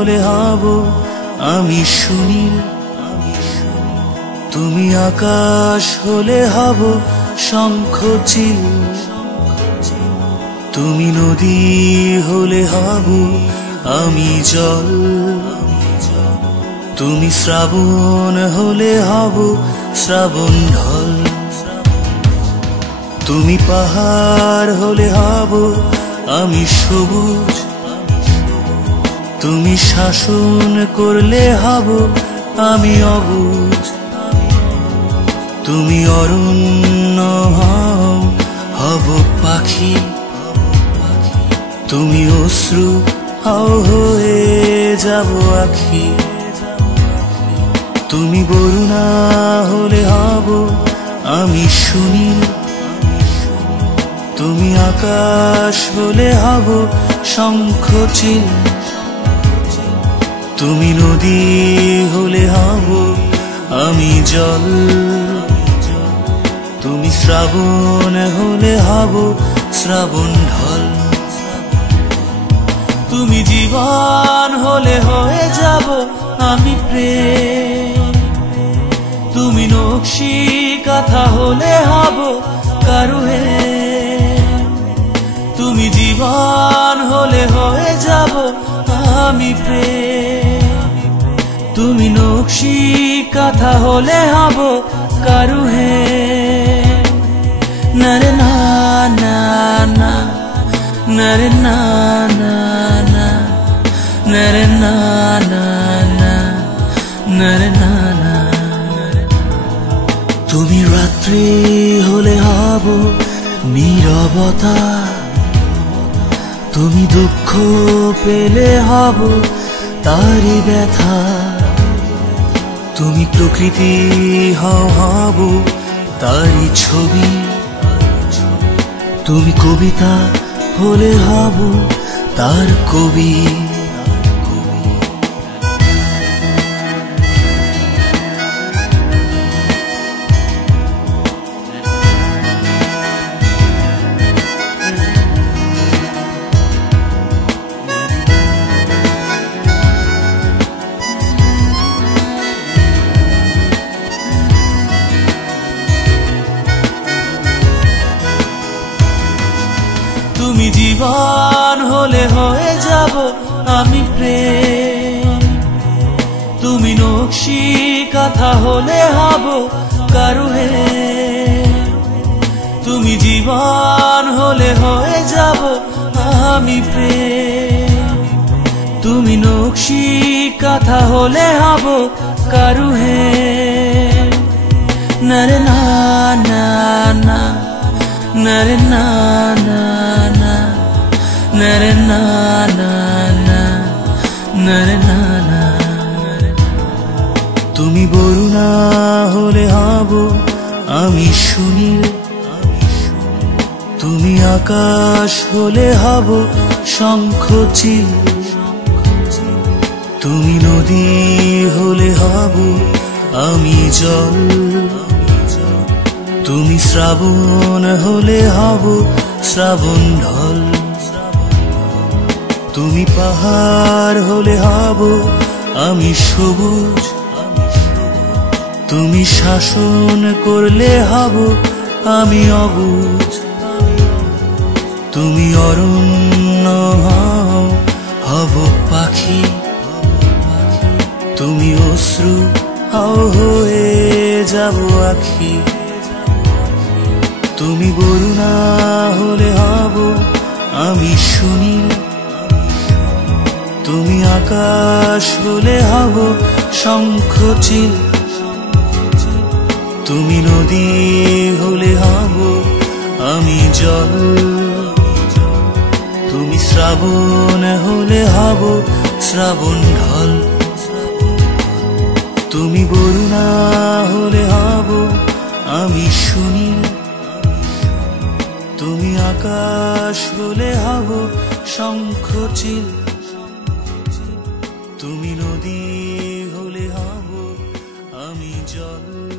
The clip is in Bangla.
হলে হব আমি সুনীল, তুমি আকাশ হলে হব শঙ্খচিল, তুমি নদী হলে হব আমি জল, তুমি শ্রাবণ হলে হব শ্রাবণ ঢল, তুমি পাহাড় হলে হব আমি সবুজ, তুমি শাসন করলে হব আমি অবুঝ, তুমি অরণ্য হব পাখি, তুমি অশ্রু হয়ে যাব আখি, তুমি বরুণা হলে হব আমি সুনীল, তুমি আকাশ হলে হব শঙ্খচিল, তুমি নদী হলে হব আমি জল, তুমি শ্রাবণ হলে হব শ্রাবণ ঢল, তুমি জীবন হলে হয়ে যাব আমি প্রেম, তুমি নকশি কাঁথা হলে হব কারুহে, তুমি জীবন হলে হয়ে যাব আমি প্রেম, তুমি নকশি কাঁথা হলে হব কারুহে, নরে না না না, নরে না না না, নরে না না না, নরে না না। তুমি রাত্রি হলে হব নীরবতা, তুমি দুঃখ পেলে হব তারি ব্যথা, তুমি প্রকৃতি হব তারি ছবি, তুমি কবিতা হলে হব তার কবি, তুমি জীবন হলে হয়ে যাব আমি প্রেম, তুমি নকশি কাঁথা হলে হব কারুহে, তুমি জীবন হলে হয়ে যাব আমি প্রেম, তুমি নকশি কাঁথা হলে হব কারুহে, নরে না না না, নরে না না না, নরে না না না, নরে না না। তুমি বরুণা হলে হব আমি সুনীল, তুমি আকাশ হলে হব শঙ্খচিল, তুমি নদী হলে হব আমি জল, তুমি শ্রাবণ হলে হব শ্রাবণ ঢল, তুমি পাহাড় হলে হব আমি সবুজ, তুমি শাসন করলে হব আমি অবুঝ, তুমি অরণ্য হব পাখি, তুমি অশ্রু হয়ে যাব আখি, তুমি বরুণা হলে হব আমি সুনীল, তুমি আকাশ হলে হব শঙ্খচিল, তুমি নদী হলে হব আমি জল, তুমি শ্রাবণ হলে হব শ্রাবণ ঢল, তুমি বরুণা হলে হব আমি সুনীল, তুমি আকাশ হলে হব শঙ্খচিল, তুমি নদী হলে হব আমি জল।